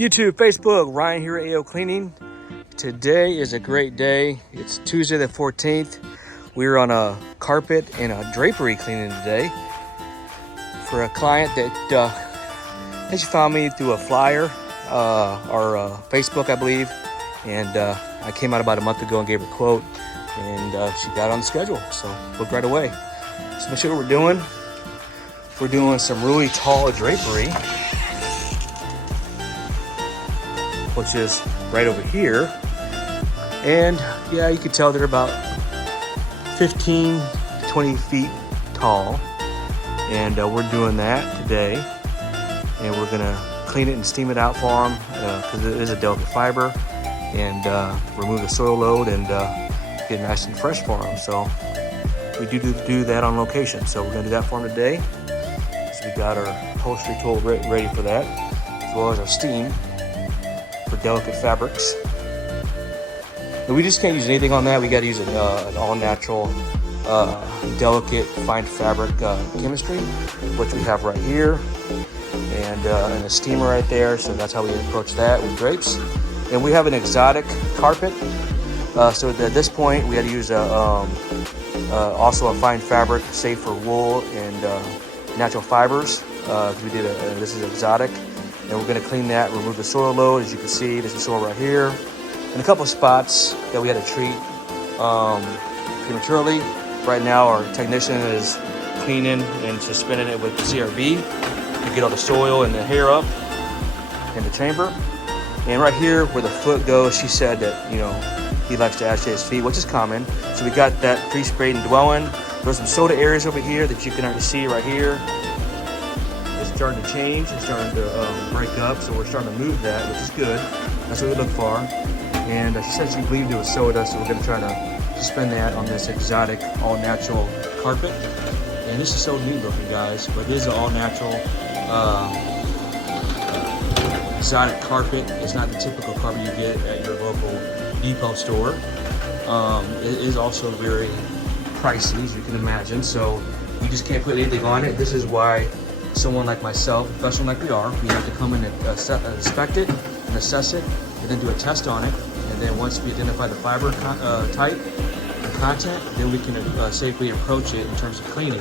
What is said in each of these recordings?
YouTube, Facebook, Ryan here at AO Cleaning. Today is a great day. It's Tuesday the 14th. We're on a carpet and a drapery cleaning today for a client that she found me through a flyer or Facebook, I believe. And I came out about a month ago and gave her a quote, and she got on the schedule, so booked right away. So let's show you what we're doing. We're doing some really tall drapery, which is right over here. And yeah, you can tell they're about 15 to 20 feet tall. And we're doing that today. And we're gonna clean it and steam it out for them because it is a delicate fiber, and remove the soil load and get it nice and fresh for them. So we do that on location. So we're gonna do that for them today. So we got our upholstery tool ready for that, as well as our steam for delicate fabrics. And we just can't use anything on that. We got to use an all-natural, delicate, fine fabric chemistry, which we have right here, and a steamer right there. So that's how we approach that with drapes. And we have an exotic carpet. So at this point, we had to use also a fine fabric, safe for wool and natural fibers. This is exotic. And we're going to clean that, remove the soil load. As you can see, there's the soil right here. And a couple of spots that we had to treat prematurely. Right now, our technician is cleaning and suspending it with the CRB to get all the soil and the hair up in the chamber. And right here where the foot goes, she said that, he likes to agitate his feet, which is common. So we got that pre-sprayed and dwelling. There's some soda areas over here that you can already see right here. It's starting to change, it's starting to break up, so we're starting to move that, which is good. That's what we look for. And she said she believed it was soda, so we're going to try to suspend that on this exotic, all-natural carpet. And this is so neat looking, guys, but it is an all-natural exotic carpet. It's not the typical carpet you get at your local depot store. It is also very pricey, as you can imagine, so you just can't put anything on it. This is why someone like myself, professional like we are, we have to come in and inspect it and assess it, and then do a test on it. And then once we identify the fiber type and content, then we can safely approach it in terms of cleaning.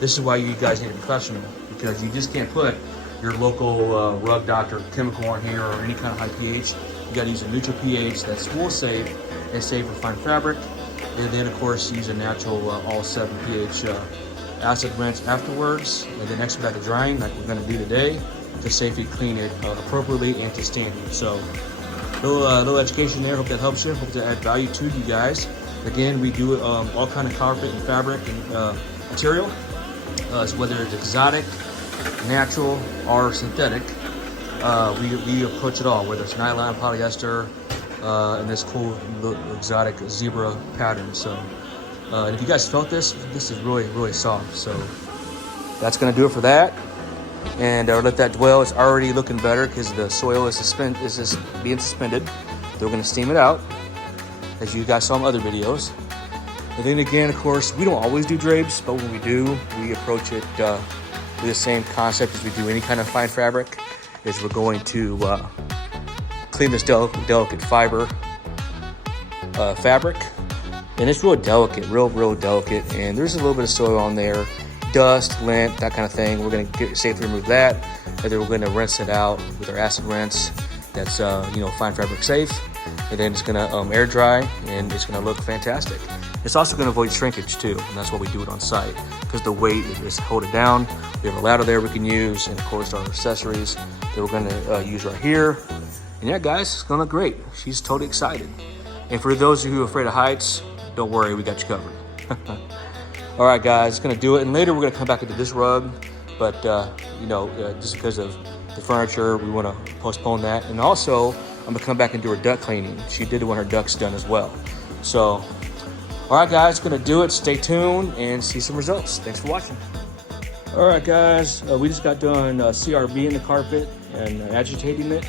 This is why you guys need a professional, because you just can't put your local rug doctor chemical on here or any kind of high pH. You got to use a neutral pH that's wool safe and safe for fine fabric. And then of course use a natural all 7 pH acid rinse afterwards, and then expedite the drying like we're going to do today to safely clean it appropriately and to standard. So little education there. Hope that helps you. Hope to add value to you guys. Again, we do all kind of carpet and fabric and material, whether it's exotic, natural, or synthetic. We approach it all, whether it's nylon, polyester, and this cool exotic zebra pattern. So and if you guys felt this is really soft. So that's going to do it for that. And let that dwell. It's already looking better because the soil is just being suspended. They're going to steam it out, as you guys saw in other videos. And then again, of course, we don't always do drapes, but when we do, we approach it with the same concept as we do any kind of fine fabric. Is we're going to clean this delicate fiber fabric. And it's real delicate, real delicate. And there's a little bit of soil on there, dust, lint, that kind of thing. We're gonna safely remove that. And then we're gonna rinse it out with our acid rinse. That's fine fabric safe. And then it's gonna air dry, and it's gonna look fantastic. It's also gonna avoid shrinkage too, and that's why we do it on site, because the weight is hold it down. We have a ladder there we can use, and of course our accessories that we're gonna use right here. And yeah, guys, it's gonna look great. She's totally excited. And for those of you who are afraid of heights, don't worry, we got you covered. All right, guys, gonna do it. And later we're gonna come back into this rug, but just because of the furniture, we wanna postpone that. And also, I'm gonna come back and do her duct cleaning. She did want her ducts done as well. So, all right, guys, gonna do it. Stay tuned and see some results. Thanks for watching. All right, guys, we just got done CRB in the carpet and agitating it.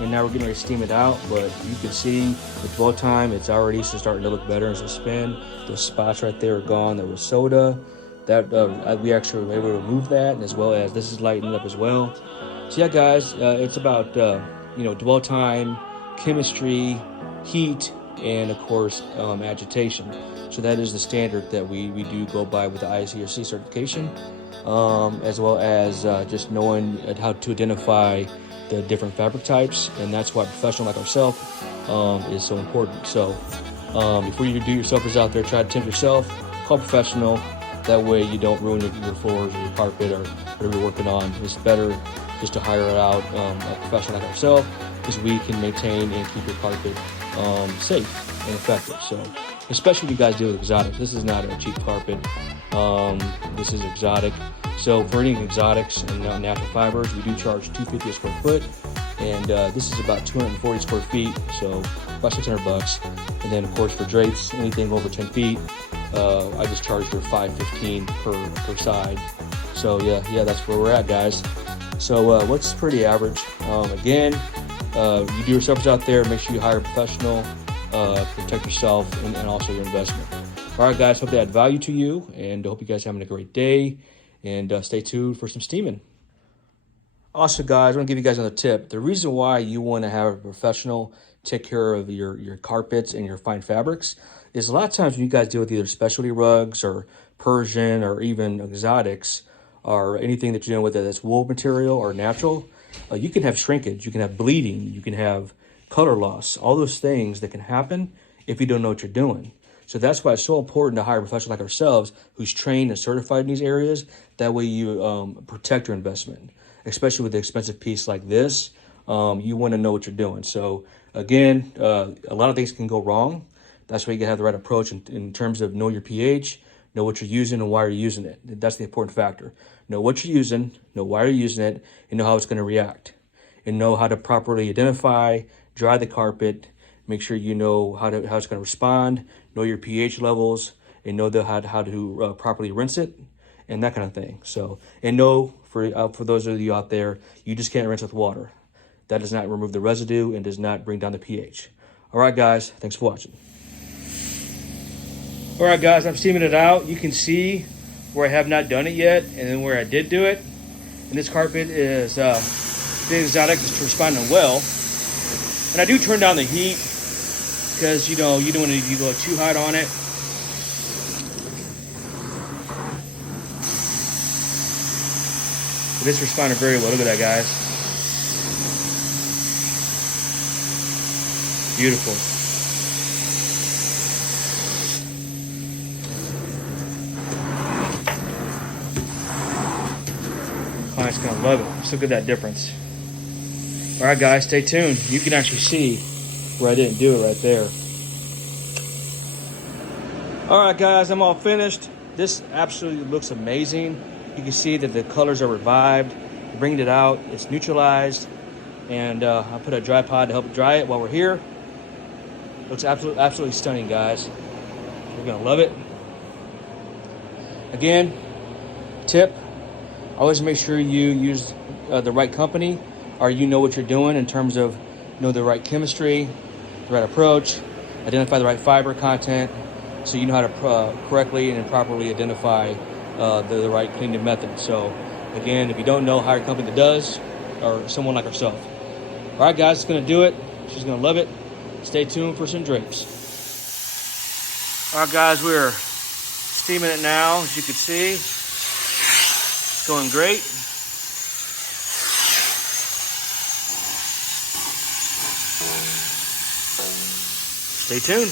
And now we're getting ready to steam it out, but you can see the dwell time, it's already starting to look better and suspend. Those spots right there are gone. There was soda. That we actually were able to remove that, and as well as this is lightened up as well. So yeah, guys, it's about dwell time, chemistry, heat, and of course agitation. So that is the standard that we do go by with the ISERC certification, as well as just knowing how to identify the different fabric types, and that's why a professional like ourselves is so important. So before you do your suffers out there, try to tempt yourself, call a professional. That way you don't ruin your floors or your carpet or whatever you're working on. It's better just to hire out a professional like ourselves, because we can maintain and keep your carpet safe and effective. So especially when you guys deal with exotic, this is not a cheap carpet. This is exotic. So for any exotics and natural fibers, we do charge $250 a square foot, and this is about 240 square feet, so about $600. And then of course for drapes, anything over 10 feet, I just charge for $515 per side. So yeah, that's where we're at, guys. So what's pretty average? Again, you do your suffers out there, make sure you hire a professional, protect yourself and also your investment. All right, guys, hope that add value to you, and hope you guys are having a great day, and stay tuned for some steaming. Also, guys, I want to give you guys another tip. The reason why you want to have a professional take care of your carpets and your fine fabrics is a lot of times when you guys deal with either specialty rugs or Persian or even exotics or anything that you're dealing with that's wool material or natural, you can have shrinkage, you can have bleeding, you can have color loss, all those things that can happen if you don't know what you're doing. So that's why it's so important to hire a professional like ourselves who's trained and certified in these areas. That way you protect your investment, especially with the expensive piece like this. You want to know what you're doing. So again, a lot of things can go wrong. That's why you gotta have the right approach in terms of know your pH, know what you're using and why you're using it. That's the important factor. Know what you're using, know why you're using it, and know how it's gonna react. And know how to properly identify, dry the carpet, make sure you know how it's gonna respond, know your pH levels, and know how to properly rinse it, and that kind of thing. So, and know for those of you out there, you just can't rinse with water. That does not remove the residue and does not bring down the pH. All right, guys, thanks for watching. All right, guys, I'm steaming it out. You can see where I have not done it yet and then where I did do it. And this carpet is the exotic is responding well. And I do turn down the heat because, you don't want to go too hot on it. But it's responding very well. Look at that, guys. Beautiful. Client's gonna love it. Just look at that difference. All right, guys, stay tuned. You can actually see where I didn't do it right there. All right, guys, I'm all finished. This absolutely looks amazing. You can see that the colors are revived. Bringing it out, it's neutralized, and I put a dry pod to help dry it while we're here. Looks absolutely stunning, guys. You're gonna love it. Again, tip: always make sure you use the right company, or you know what you're doing in terms of know the right chemistry, the right approach, identify the right fiber content, so you know how to correctly and properly identify the right cleaning method. So again, if you don't know, hire a company that does, or someone like ourselves. All right, guys, it's gonna do it. She's gonna love it. Stay tuned for some drapes. All right, guys, we're steaming it now. As you can see, it's going great. Stay tuned.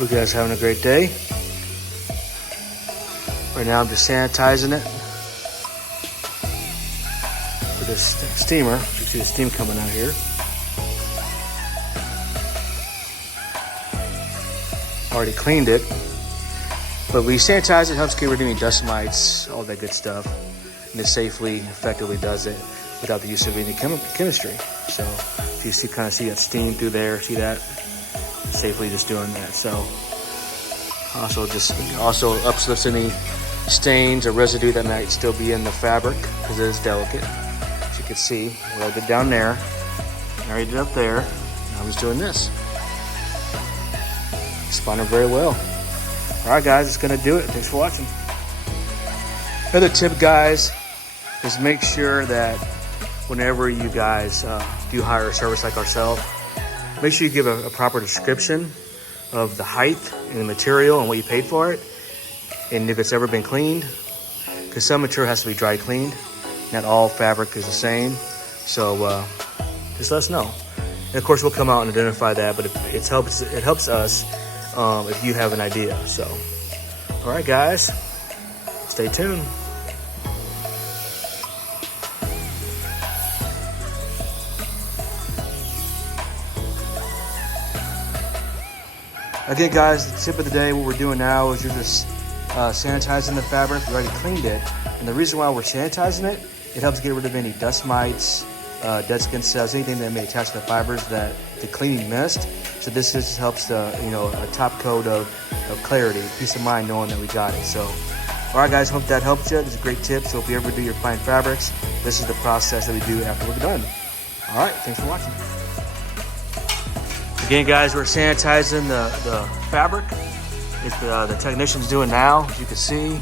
You guys having a great day. Right now I'm just sanitizing it with this steamer. You can see the steam coming out here. Already cleaned it, but we sanitize it, helps get rid of any dust mites, all that good stuff, and it safely, effectively does it without the use of any chemistry. So if you see, kind of see that steam through there, see that? Safely just doing that. So also uplifts any stains or residue that might still be in the fabric because it is delicate. As you can see, what I did down there, I already did up there. I was doing this. Responded very well. All right, guys, it's gonna do it. Thanks for watching. Another tip, guys, is make sure that whenever you guys do hire a service like ourselves, make sure you give a proper description of the height and the material and what you paid for it, and if it's ever been cleaned, because some material has to be dry cleaned. Not all fabric is the same, so just let us know. And of course, we'll come out and identify that, but it helps us if you have an idea. So, all right, guys, stay tuned. Again, guys, the tip of the day, what we're doing now is you're just sanitizing the fabric. We already cleaned it. And the reason why we're sanitizing it, it helps get rid of any dust mites, dead skin cells, anything that may attach to the fibers that the cleaning missed. So this just helps a top coat of clarity, peace of mind knowing that we got it. So, all right, guys, hope that helped you. It's a great tip. So if you ever do your fine fabrics, this is the process that we do after we're done. All right, thanks for watching. Again, guys, we're sanitizing the fabric. It's the technician's doing now, as you can see.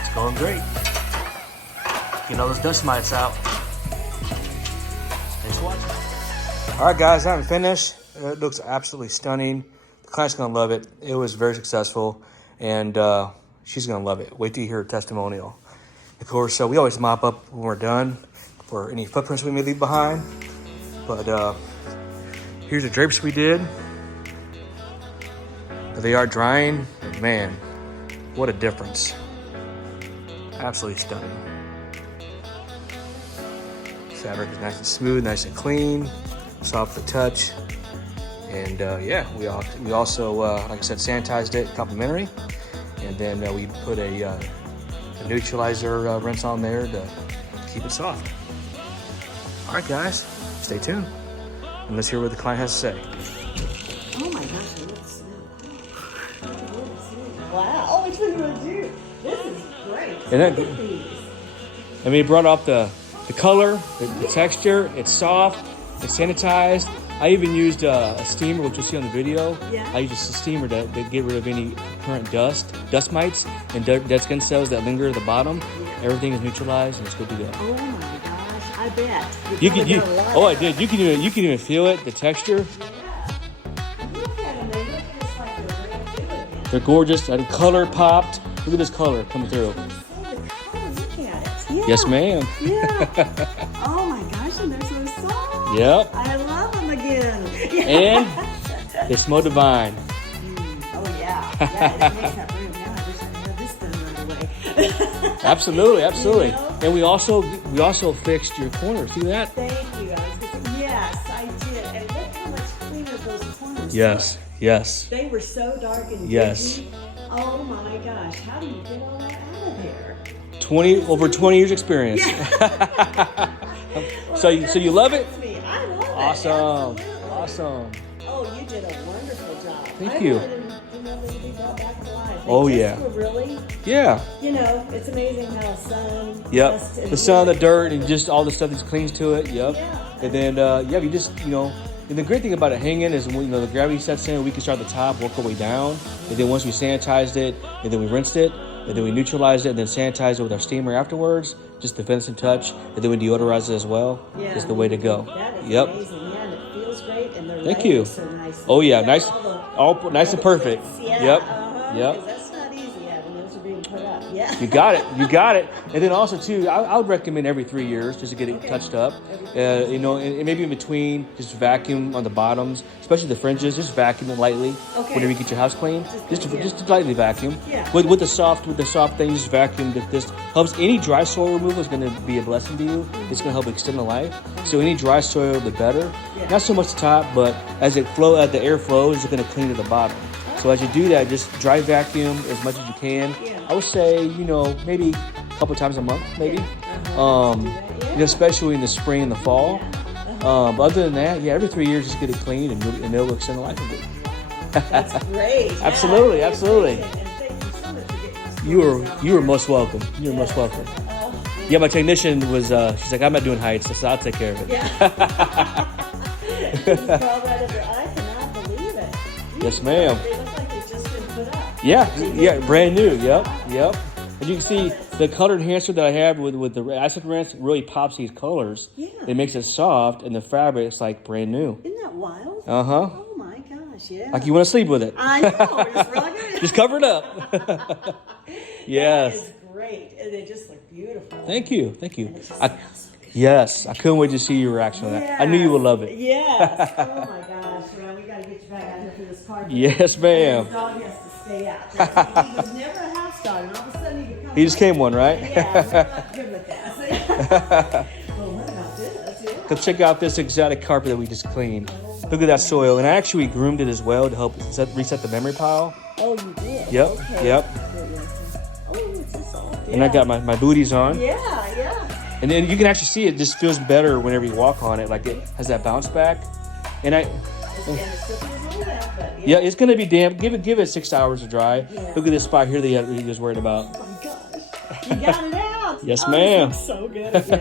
It's going great. Getting all those dust mites out. Thanks for watching. All right, guys, I haven't finished. It looks absolutely stunning. The client's gonna love it. It was very successful, and she's gonna love it. Wait till you hear her testimonial. Of course, we always mop up when we're done for any footprints we may leave behind. But here's the drapes we did. They are drying. Man, what a difference. Absolutely stunning. Fabric is nice and smooth, nice and clean, soft to touch. And yeah, we also, like I said, sanitized it complimentary. And then we put a neutralizer rinse on there to keep it soft. All right, guys, stay tuned. And let's hear what the client has to say. Oh my gosh, it looks so cool. Wow. Oh, which one do you want to do? This is great. Isn't that good? I mean, it brought off the color, the texture. It's soft, it's sanitized. I even used a steamer, which you'll see on the video. Yeah. I used a steamer to get rid of any current dust mites, and dead skin cells that linger at the bottom. Yeah. Everything is neutralized and it's good to go. Oh my gosh, I bet. I did. You can even feel it, the texture. Yeah. Look at them. They look just like they're brand new again. They're gorgeous. The color popped. Look at this color coming through. Oh, the color, look at it. Yeah. Yes, ma'am. Yeah. Oh my gosh, and they're so soft. Yep. I love them again. And they smell divine. Oh yeah. Yeah, it makes that room. Now I wish I had this done right away. Absolutely. You know? And we also fixed your corner. See that? Thank you. I was gonna say, yes, I did. And look how much cleaner those corners Yes. look. Yes. They were so dark and Yes. dingy. Oh my gosh, how do you get all that out of there? Over 20 years experience. Yeah. So you love it? I love it. Awesome. Absolutely. Awesome. Oh, you did a wonderful job. Thank you. I wanted them to be brought back to life. Oh, They yeah. just were really, Yeah. it's amazing how sun, Yep. dust, and The sun, the wind- dirt, and just all the stuff that clings to it. Yep. Yeah. And then you just and the great thing about it hanging is when the gravity sets in, we can start at the top, work our way down, and then once we sanitized it, and then we rinsed it, and then we neutralized it, and then sanitized it with our steamer afterwards, just the finishing touch, and then we deodorize it as well. Yeah. Is the way to go. That is Yep. amazing. Yeah, and it feels great, and their Thank you. layers are nice. Oh yeah, Yeah, nice, all nice and perfect. Yeah. Yep. Because that's not easy having those are being put up. Yeah. You got it. And then also too, I would recommend every 3 years just to get it touched up. And maybe in between, just vacuum on the bottoms, especially the fringes. Just vacuum it lightly whenever you get your house clean. Just to lightly vacuum. Yeah. With the soft thing, just vacuum. This helps. Any dry soil removal is going to be a blessing to you. It's going to help extend the life. So any dry soil, the better. Yeah. Not so much the top, but as the air flows, it's going to clean to the bottom. So as you do that, just dry vacuum as much as you can. Yeah. I would say, maybe a couple times a month, maybe. Especially in the spring and the fall. But other than that, every 3 years, just get it clean and it'll extend the life of it. That's great. Yeah, Absolutely, I absolutely. appreciate it. And thank you so much for getting this You are most welcome. You're most welcome. Oh, Yeah, my technician was, she's like, I'm not doing heights, so I'll take care of it. Yeah. Just crawl right over. I cannot believe it. Yes, ma'am. They look like they've just been put up. Yeah, brand new. Yep. And you can see the color enhancer that I have with the acid rinse really pops these colors. Yeah. It makes it soft, and the fabric is like brand new. Isn't that wild? Uh-huh. Oh my gosh, yeah. Like you want to sleep with it. I know, just rug it. Just cover it up. Yes. That is great. And they just look beautiful. Thank you. And it just smells so good. Yes, I couldn't wait to see your reaction on that. I knew you would love it. Yes. Oh my gosh. Well, we got to get you back out here for this carpet. Yes, ma'am. This dog has to stay out. He was never a house dog, and all of a sudden he becomes. He just came one, right? Yeah, we're not good with that. Well, what about this? Yeah. Go check out this exotic carpet that we just cleaned. Look at that soil. And I actually groomed it as well to help reset the memory pile. Oh, you did? Yep, Okay. yep. Oh, it's so soft. And I got my booties on. Yeah. And then you can actually see it just feels better whenever you walk on it. Like it has that bounce back. And And it still feels a little wet, but yeah, it's gonna be damp. Give it 6 hours to dry. Yeah. Look at this spot here that he was worried about. oh my gosh. You got it out. Yes, Oh, ma'am. this looks so good again.